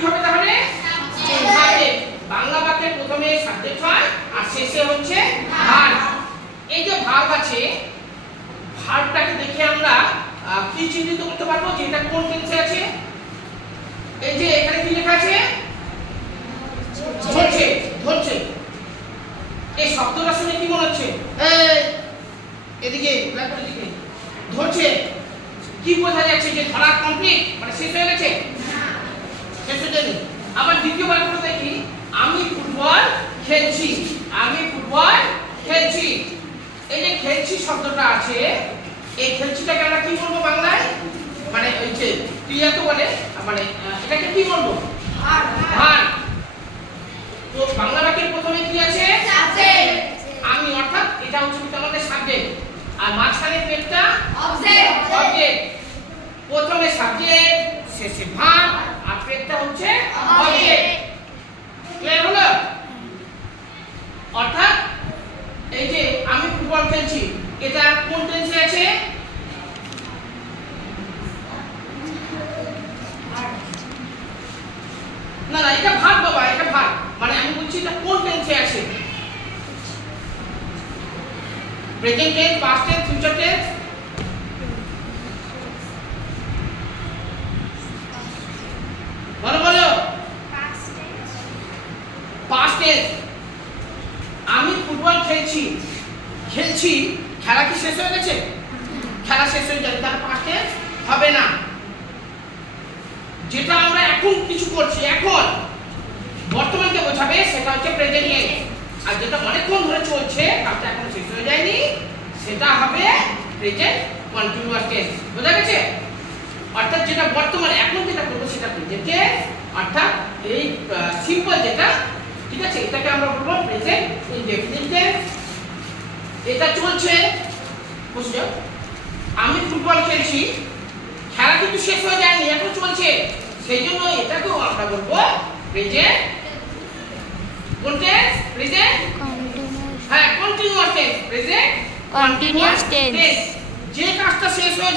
কি হবে তাহলে সাবজেক্ট বাংলা বাক্যের প্রথমে সাবজেক্ট হয় আর শেষে হচ্ছে ভার্ব এই যে ভার্ব আছে ভার্বটাকে দেখে আমরা কি চিহ্নিত করতে পারবো যে এটা কোন টেন্সে আছে এই যে এখানে কি লেখা আছে ধরছে ধরছে এই শব্দটা শুনে কি মনে হচ্ছে এদিকে ব্ল্যাকবোর্ডের দিকে ধরছে কি বোঝা যাচ্ছে যে ধরা কমপ্লিট মানে শেষ হয়ে গেছে শেষ হয়ে যায়নি আবার দ্বিতীয়বার করে দেখি আমি ফুটবল খেলছি আমি ফুটবল খেলছি এই যে খেলছি শব্দটা আছে এই খেলছিটাকে আমরা কি বলবো বাংলায় মানে ওই যে ক্রিয়া তো বলে মানে এটাকে কি বলবো ভার্ব তো বাংলা বাক্যের প্রথমে কি আছে সাবজেক্ট আমি অর্থাৎ এটা হচ্ছে আমাদের সাবজেক্ট আর মাঝখানে পেটটা অবজেক্ট অবজেক্ট প্রথমে সাবজেক্ট শেষে ভার্ব আর পেটটা হচ্ছে অবজেক্ট ক্লিয়ার হলো অর্থাৎ এই যে আমি ফুটবল খেলছি এটা কোন টেন্সে আছে না না এটা ভার্ব বাবা এটা ভার্ব মানে আমি বলছি এটা কোন টেন্সে আছে present tense past tense future tense বলো বলো পাস্ট টেন্স আমি ফুটবল খেলছি খেলছি খেলা কি শেষ হয়ে গেছে খেলা শেষ হয়ে যাবে তার পাস্ট টেন্স হবে না যেটা আমরা এখন কিছু করছি এখন বর্তমানকে বোঝাবে সেটা হচ্ছে প্রেজেন্ট টেন্স আর যেটা অনেকক্ষণ ধরে চলছে কাজটা এখনো শেষ হয়ে যায়নি সেটা হবে প্রেজেন্ট কন্টিনিউয়াস টেন্স বোঝা গেছে অর্থাৎ যেটা বর্তমানে এখন যেটা করব সেটা প্রেজেন্ট টেন্স অর্থাৎ এই সিম্পল যেটা ঠিক আছে এটাকে আমরা বলবো প্রেজেন্ট ইনডেফিনিট টেন্স এটা চলছে বুঝছো আমি ফুটবল খেলছি খেলা কিন্তু শেষ হয়ে যায়নি এখন চলছে সেইজন্য এটাকেও আমরা বলবো প্রেজেন্ট কোন টেন্স প্রেজেন্ট হ্যাঁ continuous tense present continuous tense যে কাজটা শেষ হয়ে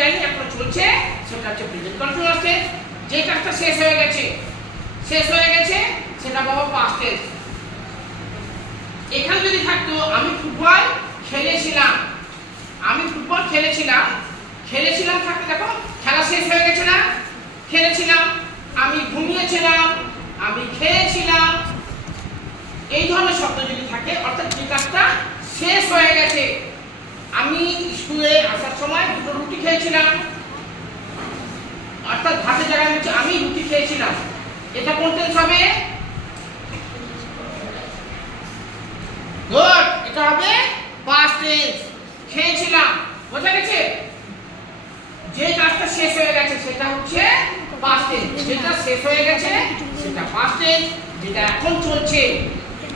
যায়নি এখন চলছে সেটা হচ্ছে প্রেজেন্ট কন্টিনিউয়াস টেন্স যে কাজটা শেষ হয়ে গেছে সেটা বাবা পাস্ট টেন্স এখানে যদি থাকতো আমি ফুটবল খেলেছিলাম থাকতে দেখো খেলা শেষ হয়ে গেছে না খেলেছিলাম আমি ঘুমিয়েছিলাম আমি খেয়েছিলাম এই ধরনের শব্দ যদি থাকে অর্থাৎ যে কাজটা শেষ হয়ে গেছে আমি স্কুলে আসার সময় দুটো রুটি খেয়েছিলাম অর্থাৎ ভাতের জায়গায় হচ্ছে আমি রুটি খেয়েছিলাম এটা কোন টেন্স হবে গুড এটা হবে পাস্ট টেন্স খেয়েছিলাম বোঝা গেছে যে কাজটা শেষ হয়ে গেছে সেটা হচ্ছে পাস্ট টেন্স যেটা শেষ হয়ে গেছে সেটা পাস্ট টেন্স যেটা এখন চলছে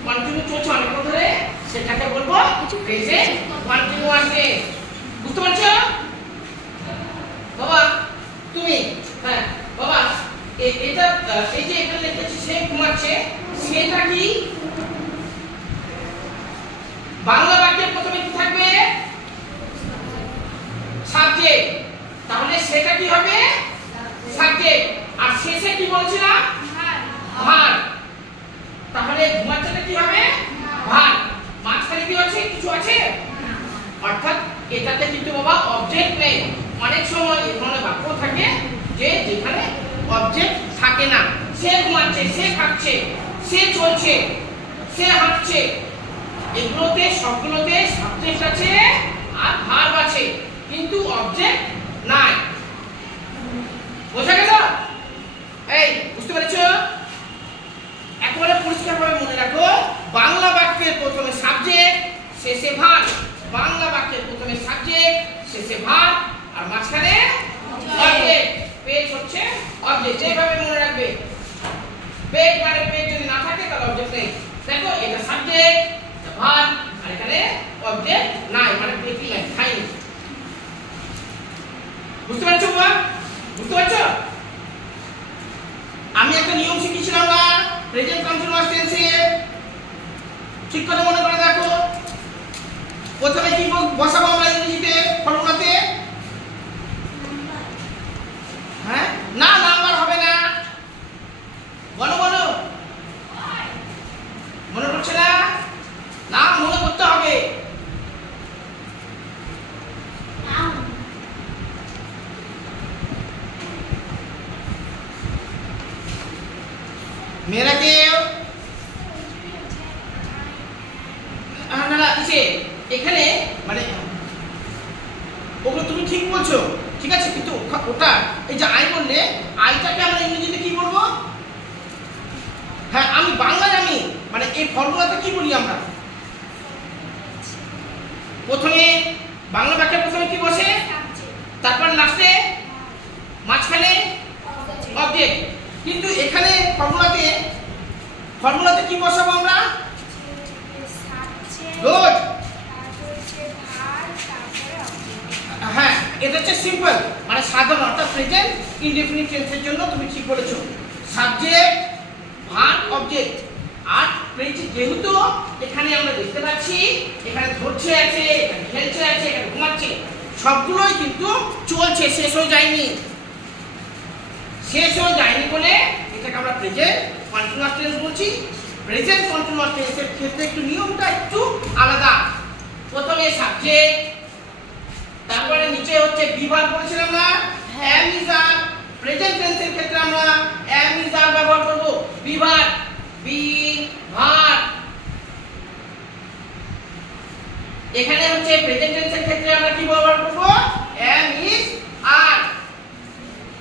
কন্টিনিউ চলছে অনেকক্ষণ ধরে সেটাকে বলবো প্রেজেন্ট কন্টিনিউয়াস টেন্স বুঝতে পারছো বাবা তুমি হ্যাঁ বাবা এটা এই যে এখানে লিখেছি সে ঘুমাচ্ছে সেটা কি বাংলা বাক্যের প্রথমে কি থাকবে সাবজেক্ট তাহলে সেটা কি হবে সাবজেক্ট আর শেষে কি বলছিলাম ভার্ব তাহলে ঘুমাচ্ছেটা কি হবে ভার্ব মাঝখানে কি আছে কিছু আছে অর্থাৎ এটাতে কিন্তু বাবা অবজেক্ট নেই অনেক সময় এই ধরনের বাক্য থাকে যে যেখানে অবজেক্ট থাকে না সে ঘুমাচ্ছে সে খাচ্ছে সে চলছে সে হাঁটছে এগুলোতে সবগুলোতে সাবজেক্ট আছে আর ভার্ব আছে কিন্তু অবজেক্ট নাই বোঝা গেল এই বুঝতে পেরেছো একেবারে পরিষ্কারভাবে মনে রাখো বাংলা বাক্যের প্রথমে সাবজেক্ট শেষে ভার্ব বাংলা বাক্যের প্রথমে সাবজেক্ট শেষে ভার্ব আর মাঝখানে অবজেক্ট পেজ হচ্ছে অবজেক্ট এইভাবে মনে রাখবে পেজ মানে পেজ যদি না থাকে তাহলে অবজেক্ট নেই দেখো এটা সাবজেক্ট ভার্ব আর এখানে অবজেক্ট নাই মানে পেজই নাই খাইনি বুঝতে পারছো বাবা বুঝতে পারছো আমি একটা নিয়ম শিখিয়েছিলাম না প্রেজেন্ট কন্টিনিউয়াস টেন্সে ঠিক করে মনে করে দেখো প্রথমে কি বসাবো আমরা ইংরেজিতে ফর্মুলাতে হ্যাঁ না মেয়েরা কেউ না না ইসে এখানে মানে ওগুলো তুমি ঠিক বলছো, ঠিক আছে, কিন্তু ওটা এই যে আই বললে আইটাকে আমরা ইংরেজিতে কি বলবো? হ্যাঁ আমি বাংলায় আমি মানে এই ফর্মুলাতে কি বলি আমরা? প্রথমে বাংলা বাক্যের প্রথমে কি বসে, তারপর লাস্টে মাঝখানে অবজেক্ট। কিন্তু এখানে ফর্মুলাতে কি বসাবো আমরা? গুড, হ্যাঁ এটা হচ্ছে সিম্পল মানে সাধারণ, অর্থাৎ প্রেজেন্ট ইনডেফিনিট টেন্সের জন্য তুমি ঠিক বলেছো। সাবজেক্ট ভার্ব অবজেক্ট আর প্রেজেন্ট, যেহেতু এখানে আমরা দেখতে পাচ্ছি এখানে ধরছে আছে, এখানে খেলছে আছে, এখানে ঘুমাচ্ছে, সবগুলোই কিন্তু চলছে, শেষ হয়ে যায়নি। শেষ হয়ে যায়নি বলে এটাকে আমরা প্রেজেন্ট কন্টিনিউয়াস টেন্স বলছি। প্রেজেন্ট কন্টিনিউয়াস টেন্সের ক্ষেত্রে একটু নিয়মটা একটু আলাদা। প্রথমে সাবজেক্ট, তারপরে নিচে হচ্ছে বিভাগ বলেছিলাম না, am is are। প্রেজেন্ট টেন্সের ক্ষেত্রে আমরা am is are ব্যবহার করব, বিভাগ বিভাগ। এখানে হচ্ছে প্রেজেন্ট টেন্সের ক্ষেত্রে আমরা কি ব্যবহার করব? am is are।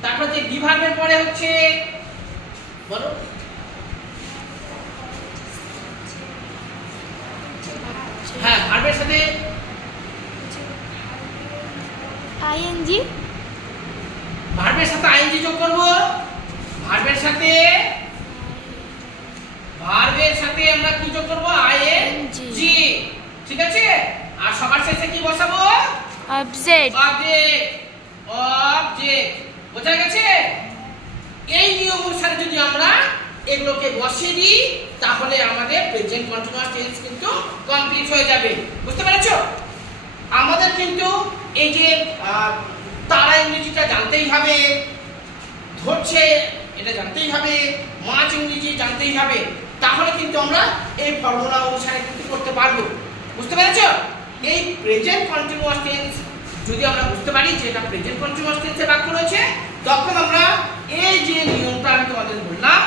তারপর যে বিভাগের পরে হচ্ছে বলো হ্যাঁ ভার্বের সাথে আইএনজি, ভার্বের সাথে আইএনজি যোগ করব। ভার্বের সাথে আমরা কি যোগ করব? আইএনজি, ঠিক আছে। আর সবার শেষে কি বসাবো? Object, object. বোঝা গেছে? এই নিয়ম অনুসারে যদি আমরা এগুলোকে বসিয়ে দিই তাহলে আমাদের প্রেজেন্ট কন্টিনিউয়াস টেন্স কিন্তু কমপ্লিট হয়ে যাবে। বুঝতে পেরেছো? আমাদের কিন্তু এই যে তারা ইংরেজিটা জানতেই হবে, ধরছে এটা জানতেই হবে, মাছ ইংরেজি জানতেই হবে, তাহলে কিন্তু আমরা এই ফর্মুলা অনুসারে কিন্তু করতে পারবো। বুঝতে পেরেছো? এই প্রেজেন্ট কন্টিনিউয়াস টেন্স যদি আমরা বুঝতে পারি যে এটা প্রেজেন্ট কন্টিনিউয়াস টেন্সে বাক্য রয়েছে, তখন আমরা এই যে নিয়মটা আমি তোমাদের বললাম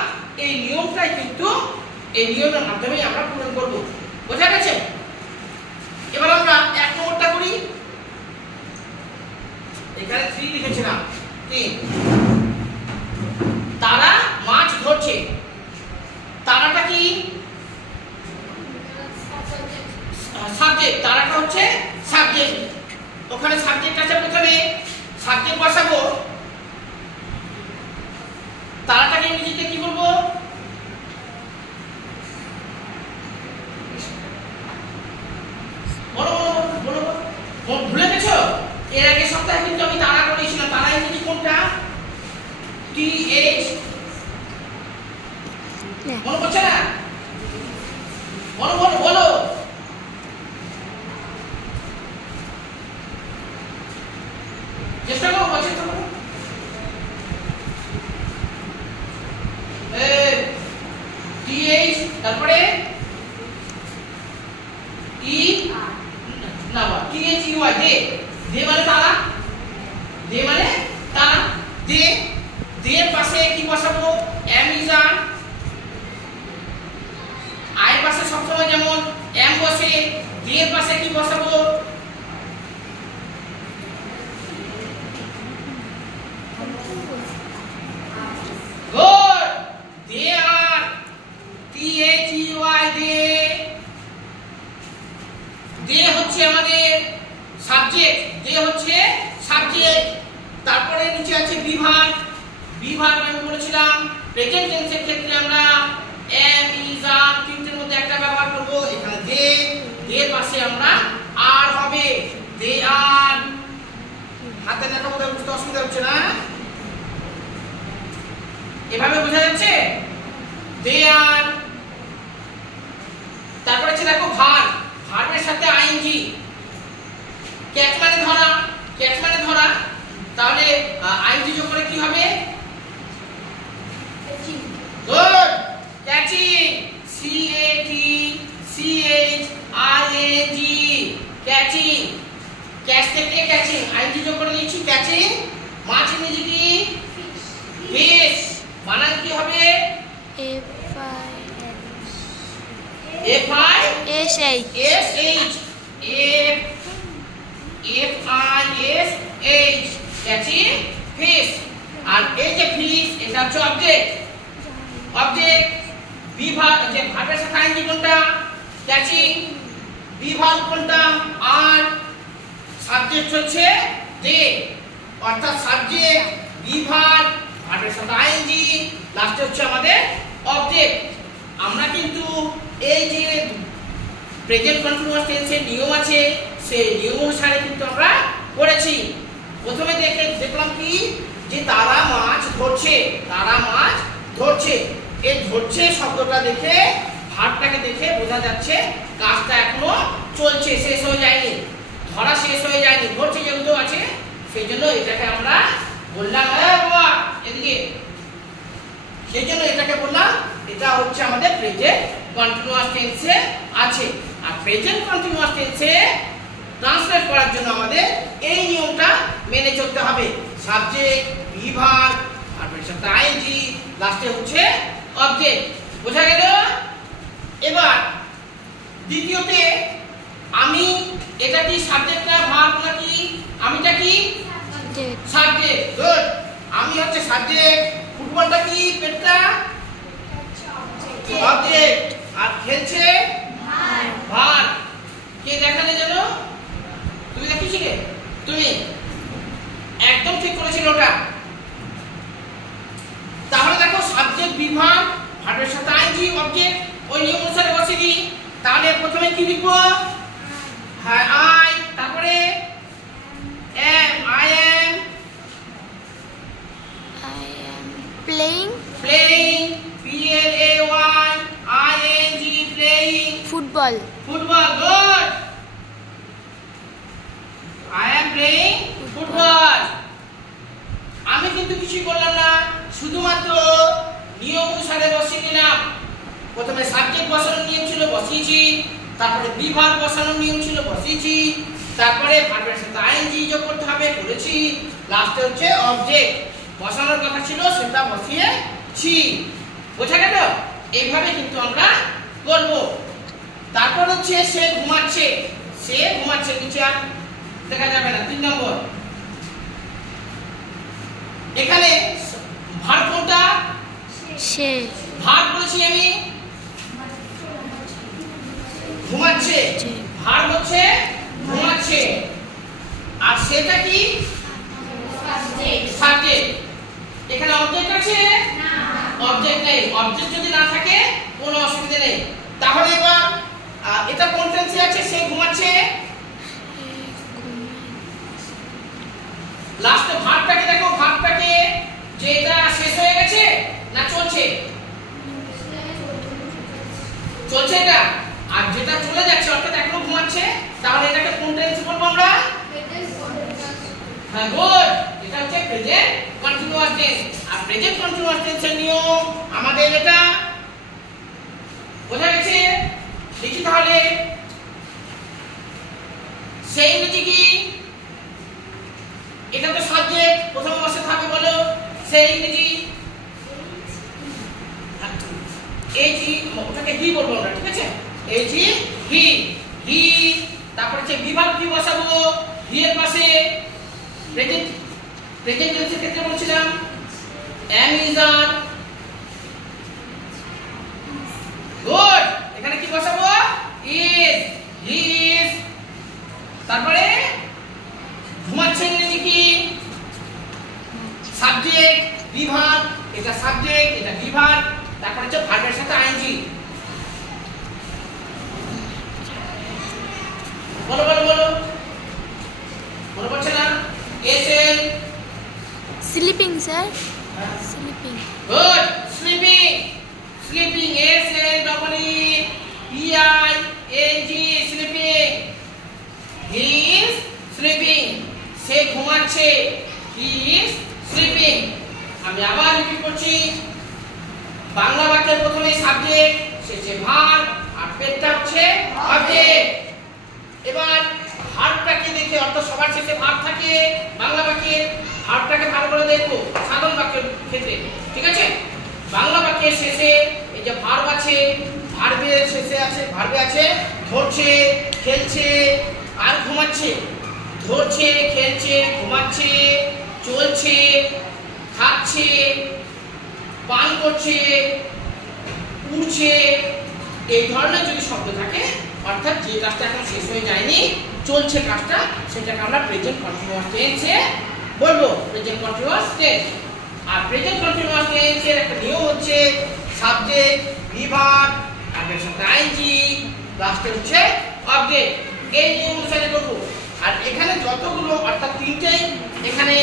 এই নিয়মটাই কিন্তু এই নিয়মের মাধ্যমেই আমরা পূরণ করব। বোঝা গেছে? এবার আমরা এক নম্বরটা করি। এখানে 3 লিখেছিলাম, 3। তারা মাছ ধরছে। তারাটা কি? সাবজেক্ট। তারাটা হচ্ছে সাবজেক্ট। ওখানে সাবজেক্ট আছে, প্রথমে সাবজেক্ট বসাবো। তারাটাকে ইংরেজিতে কি বলবো? বলো বলো বলো, ভুলে গেছো? এর আগে সপ্তাহে কিন্তু আমি তারা করেছিলাম। তারা ইংরেজি কোনটা? TH। মনে পড়ছে না? বলো বলো বলো। চেষ্টা করো, চেষ্টা করো। TH, তারপরে E না বা THEY, দে। দে মানে তারা, দে মানে তারা, দে। দের পাশে কি বসাবো? am is are। আয়ের পাশে সবসময় যেমন am বসে, দের পাশে কি বসাবো? গুড, দে আর, THEY, দে। দে হচ্ছে আমাদের সাবজেক্ট, দে হচ্ছে সাবজেক্ট। তারপরে নিচে আছে বিভাগ। বিভাগ আমি বলেছিলাম প্রেজেন্ট টেন্সের ক্ষেত্রে আমরা am is are তিনটের মধ্যে একটা ব্যবহার করব। এখানে দে, এর পাশে আমরা আর হবে, দে আর। হাতে লেখা বোধহয় বুঝতে অসুবিধা হচ্ছে না? এভাবে বোঝা যাচ্ছে? দে আর। তারপরে হচ্ছে দেখো ভার্ব। ভার্বের সাথে আইএনজি। ক্যাচ মানে ধরা, ক্যাচ মানে ধরা, তাহলে আইএনজি যোগ করে কি হবে? Good, catching. CATCHING, catching. Catch থেকে ক্যাচিং, আইএনজি যোগ করে দিচ্ছি, ক্যাচিং। মাছ ইংরেজি কি? ফিশ। বানান কি হবে? S-H. S-H. F-I-S-H. Catching fish. আর এই যে ফিশ এটা হচ্ছে অবজেক্ট। অবজেক্ট বিভাগ যে ভার্বের সাথে আইএনজি কোনটা? ক্যাচিং। বিভাগ কোনটা? আর সাবজেক্ট হচ্ছে দে। অর্থাৎ সাবজেক্ট বিভাগ ভার্বের সাথে আইএনজি লাস্টে হচ্ছে আমাদের অবজেক্ট। আমরা কিন্তু এই যে প্রেজেন্ট কন্টিনিউয়াস টেন্সের নিয়ম আছে সেই নিয়ম অনুসারে কিন্তু আমরা পড়েছি। প্রথমে দেখলাম কি যে তারা মাছ ধরছে। তারা মাছ ধরছে। এই ধরছে শব্দটা দেখে ভার্বটাকে দেখে বোঝা যাচ্ছে কাজটা এখনো চলছে, শেষ হয়ে যায়নি। ধরা শেষ হয়ে যায়নি, ধরছে যেহেতু আছে সেই জন্য এটাকে আমরা বললাম বাবা এদিকে, সেই জন্য এটাকে বললাম এটা হচ্ছে আমাদের প্রেজেন্ট কন্টিনিউয়াস টেন্সে আছে। আর প্রেজেন্ট কন্টিনিউয়াস টেন্সে ট্রান্সলেট করার জন্য আমাদের এই নিয়মটা মেনে চলতে হবে। সাবজেক্ট বিভাগ ভার্বের সাথে আইএনজি লাস্টে হচ্ছে অবজেক্ট। বোঝা গেল? এবার দ্বিতীয়তে আমি এটা কি সাবজেক্ট না ভার্ব নাকি? আমিটা কি সাবজেক্ট। গুড। আমি হচ্ছে সাবজেক্ট। ফুটবলটা কি? পেটটা অবজেক্ট। আর খেলছে ভার্ব। কে দেখালে জানো? তুমি দেখিছিলে? তুমি একদম ঠিক করেছিল ওটা। তাহলে দেখো সাবজেক্ট বিভাগ ভার্বের সাথে আইএনজি অবজেক্ট ওই নিয়ম অনুসারে বসিয়ে দিই। তাহলে প্রথমে কি লিখব? হ্যাঁ আই, তারপরে am, I am Playing. playing, P-L-A-Y-I-N-G, playing Football. football. Good. I am playing football. আমি কিন্তু কিছু করলাম না, শুধুমাত্র নিয়ম অনুসারে বসিয়ে দিলাম। প্রথমে সাবজেক্ট বসানোর নিয়ম ছিল, বসিয়েছি। তারপরে বিভাগ বসানোর নিয়ম ছিল, বসিয়েছি। তারপরে ভার্বের সাথে আইএনজি যোগ করতে হবে, করেছি। লাস্টে হচ্ছে অবজেক্ট বসানোর কথা ছিল, সেটা বসিয়েছি। বোঝা গেল? এইভাবে কিন্তু আমরা করব। তারপর হচ্ছে সে ঘুমাচ্ছে। সে ঘুমাচ্ছে, নিচে আর দেখা যাবে না। 3 নম্বর, এখানে ভার্ব কোনটা? সে। ভার্ব বলেছি আমি ঘুমাচ্ছে। ভার্ব হচ্ছে ঘুমাচ্ছে। আর সেটা কি? সাবজেক্ট। এখানে অবজেক্ট আছে না? অবজেক্ট নেই। অবজেক্ট যদি না থাকে কোনো অসুবিধা নেই। তাহলে এবার এটা কোন টেন্সে আছে? সে ঘুমাচ্ছে। লাস্টে ভার্বটাকে দেখো, ভার্বটাকে যে এটা শেষ হয়ে গেছে না চলছে? চলছে এটা। আর যেটা চলে যাচ্ছে অর্থাৎ এখনো ঘুমাচ্ছে, তাহলে এটাকে কোন টেন্স বলবো আমরা? হ্যাঁ গুড। এটা হচ্ছে প্রেজেন্ট কন্টিনিউয়াস টেন্স। আর প্রেজেন্ট কন্টিনিউয়াস টেন্সের নিয়ম আমাদের এটা বোঝা গেছে। দেখি তাহলে সেই ইংরেজি কি? এটা তো সাবজেক্ট, প্রথম বসে থাকবে, বলো সেই ইংরেজি। এই জি ওটাকে হি বলবো আমরা, ঠিক আছে? এই জি হি। হি। তারপর হচ্ছে বিভাগ কি বসাবো? হি এর পাশে প্রেজেন্ট টেন্সের ক্ষেত্রে বলছিলাম am, is, are। গুড। এখানে কি বসাবো? is, he is। তারপরে ঘুমাচ্ছে ইংরেজি কি? সাবজেক্ট বিভাগ। এটা সাবজেক্ট, এটা বিভাগ। তারপরে হচ্ছে ভার্বের সাথে আইএনজি। বলো বলো বলো, মনে পড়ছে না? S L Sleeping, sir. Sleeping. Good. Sleeping. Sleeping, S-L-E-E-P-I-N-G, sleeping. He is sleeping. সে ঘুমাচ্ছে। He is sleeping. আমি আবার রিপিট করছি। বাংলা বাক্যের প্রথমে সাবজেক্ট, শেষে ভার্ব, আর পেটটা হচ্ছে অবজেক্ট। এবার ভার্বটাকে দেখে, অর্থাৎ সবার শেষে ভার্ব থাকে বাংলা বাক্যের, ভার্বটাকে ভালো করে দেখবো সাধারণ বাক্যের ক্ষেত্রে, ঠিক আছে? বাংলা বাক্যের শেষে এই যে ভার্ব আছে, ভার্বের শেষে আছে, ভার্বে আছে ধরছে, খেলছে আর ঘুমাচ্ছে। ধরছে, খেলছে, ঘুমাচ্ছে, চলছে, খাচ্ছে, পান করছে, উঠছে, এই ধরনের যদি শব্দ থাকে, অর্থাৎ যে কাজটা এখন শেষ হয়ে যায়নি, চলছে কাজটা, সেটাকে আমরা প্রেজেন্ট কন্টিনিউয়াস টেন্সে বলবো, প্রেজেন্ট কন্টিনিউয়াস টেন্স। আর প্রেজেন্ট কন্টিনিউয়াস টেন্সের একটা নিয়ম হচ্ছে সাবজেক্ট, বিভাগ, তারপরে সাথে আইএনজি, লাস্টে হচ্ছে অবজেক্ট। এই নিয়ম অনুসারে করব। আর এখানে যতগুলো অর্থাৎ তিনটেই এখানে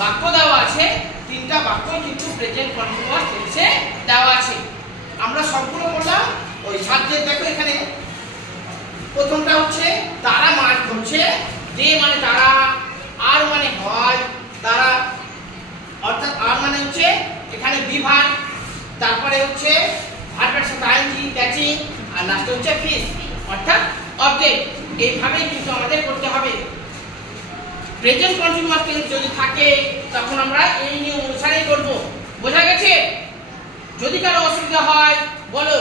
বাক্য দেওয়া আছে, তিনটা বাক্য কিন্তু প্রেজেন্ট কন্টিনিউয়াস টেন্সে দেওয়া আছে। আমরা সবগুলো বললাম। ওই সাবজেক্ট দেখো এখানে প্রথমটা হচ্ছে তারা মাছ ধরছে, দে মানে তারা, আর মানে হয়, তারা অর্থাৎ আর মানে হচ্ছে এখানে বিভাগ, তারপরে হচ্ছে ভার্বের সাথে আইএনজি ক্যাচিং, আর লাস্টে হচ্ছে ফিশ অর্থাৎ অবজেক্ট। এইভাবে কিন্তু আমাদের করতে হবে। প্রেজেন্ট কন্টিনিউয়াস টেন্স যদি থাকে তখন আমরা এই নিয়ম অনুসারে করব। বোঝা গেছে? যদি কারো অসুবিধা হয় বলো।